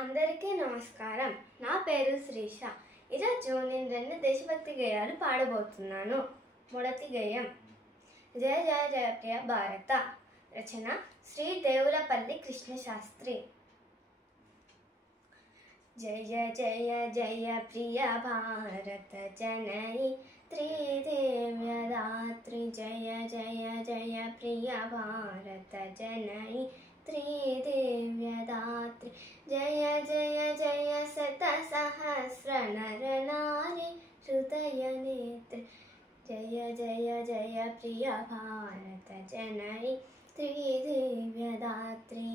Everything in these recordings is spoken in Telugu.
అందరికీ నమస్కారం. నా పేరు శ్రీష. ఈరోజు నేను 2 దేశభక్తి గేయాలు పాడబోతున్నాను. మొదటి గేయం జయ జయ జయ ప్రియ భారత. రచన శ్రీ దేవులపల్లి కృష్ణశాస్త్రి. జయ జయ జయ ప్రియ భారత జనని త్రిదేవ్యదాత్రి. జయ జయ జయ ప్రియ భారత జనని త్రిదేవ్యదాత్రి. జయ జయ జయ శత సహస్ర నర నారి హృదయ నేత్రి. జయ జయ జయ ప్రియ భారత జనని త్రిదేవ్యదాత్రి.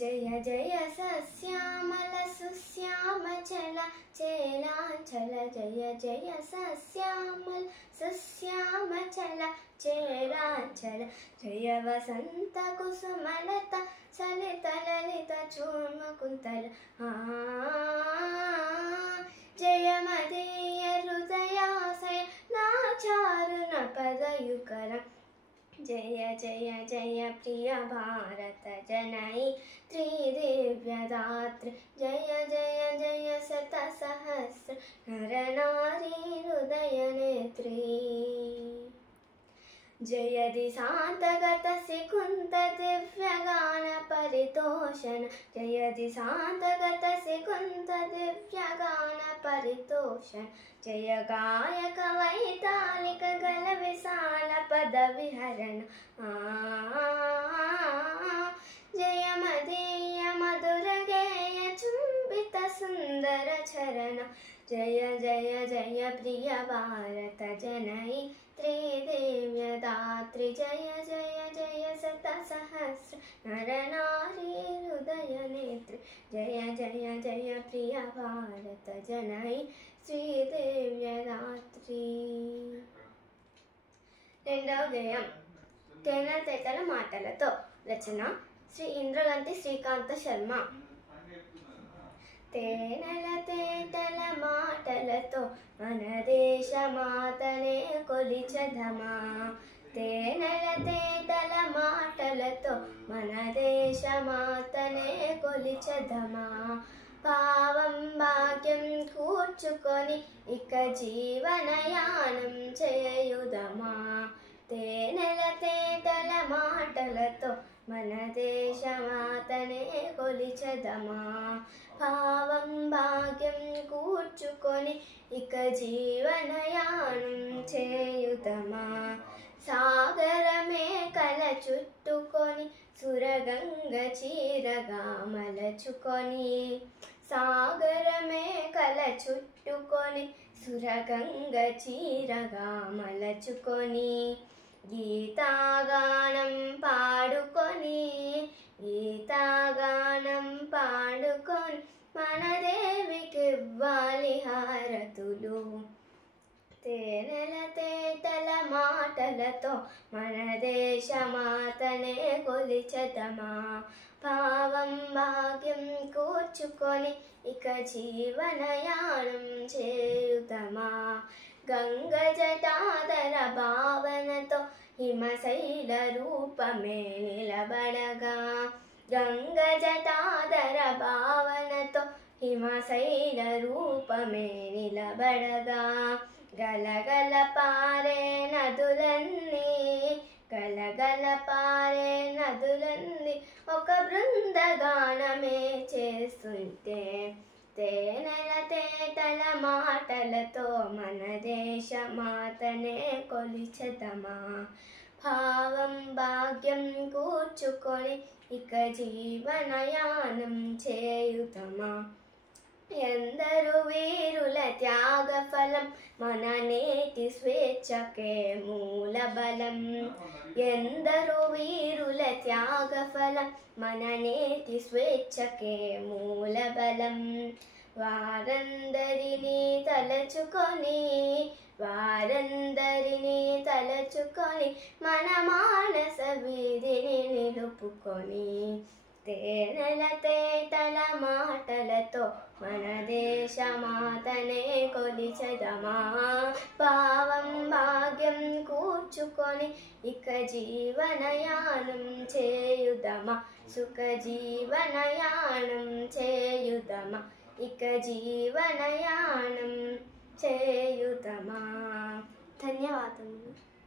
జయ జయ సస్యామల సుశ్యామచల చేలాంచల. జయ జయ సస్యామల సుశ్యామచల చేలాంచల. జయ వసంత కుసుమలత సలిత లలిత చూర్మకుంతల. జయ మదీయ హృదయాశయ నాచారుణ పదయుకరం. జయ జయ జయ ప్రియ భారత జనని త్రిదేవ్యదాత్రి. జయ జయ జయ శత సహస్ర నర నారీ హృదయ నేత్రి. జయ దిశాంతగత సికుంత దివ్యగాన పరితోషణ. జయ దిశాంతగత సికుంత దివ్యగాన పరితోషణ. జయ గాయక వైతాళిక గల విశాల పద విహరణ. జయ మదీయ మధుర గేయ చుంబిత సుందర చరణ. జయ జయ జయ ప్రియ భారత జనని త్రిదేవ్యదాత్రి. జయ జయ జయ శత సహస్ర నర నారీ హృదయ నేత్రి. జయ జయ జయ ప్రియ భారత జనని శ్రీదేవ్యదాత్రి. రెండవ గేయం తేనెల మాటలతో. రచన శ్రీ ఇంద్రగంటి శ్రీకాంత శర్మ. తేనెల తేటల మాటలతో మన దేశ మాతనే కొలిచెదమా. తేనెల తేటల మాటలతో మన దేశ మాతనే కొలిచెదమా. పావం భాగ్యం కూర్చుకొని ఇక జీవనయానం చేయుదమా. తేనెల తేటల మాటలతో మన దేశ మాతనే కొలిచెదమా. పావం భాగ్యం కూర్చుకొని ఇక జీవనయానం చేయుదమా. సాగరమే కల చుట్టుకొని సురగంగ చీరగా మలచుకొని. సాగరమే కల చుట్టుకొని సురగంగ చీరగా మలచుకొని. గీతాగానం పాడుకొని గీతాగానం పాడుకొని మన దేవికి ఇవ్వాలి హారతులు. తేనెల తేటల మాటలతో మన దేశ మాతనే కొలిచెదమా. పావం భాగ్యం కూర్చుకొని ఇక జీవనయానం చేయుదమా. గంగ జటాధర భావనతో హిమశైల రూపమే నిలబడగా. గంగ జటాధర భావనతో హిమశైల రూపమే నిలబడగా. గలగల పారే నదులన్నీ గలగల పారే నదులన్నీ ఒక బృందగానమే చేస్తుంటే. తేనెల తేటల మాటలతో మన దేశ మాతనే కొలిచెదమా. భావం భాగ్యం కూర్చుకొని ఇక జీవనయానం చేయుదమా. ఎందరు వీరుల త్యాగ ఫలం మన నేటి స్వేచ్ఛకే మూల బలం. ఎందరు వీరుల త్యాగ ఫలం మన నేటి స్వేచ్ఛకే మూల బలం. వారందరినీ తలచుకొని మన మానస వీధిని నిలుపుకొని. తేనెల తేటల మాటలతో మన దేశ మాతనే కొలిచెదమా. పావం భాగ్యం కూర్చుకొని ఇక జీవనయానం చేయుదమా. సుఖ జీవనయానం చేయుదమా ఇక జీవనయానం చేయుదమా. ధన్యవాదములు.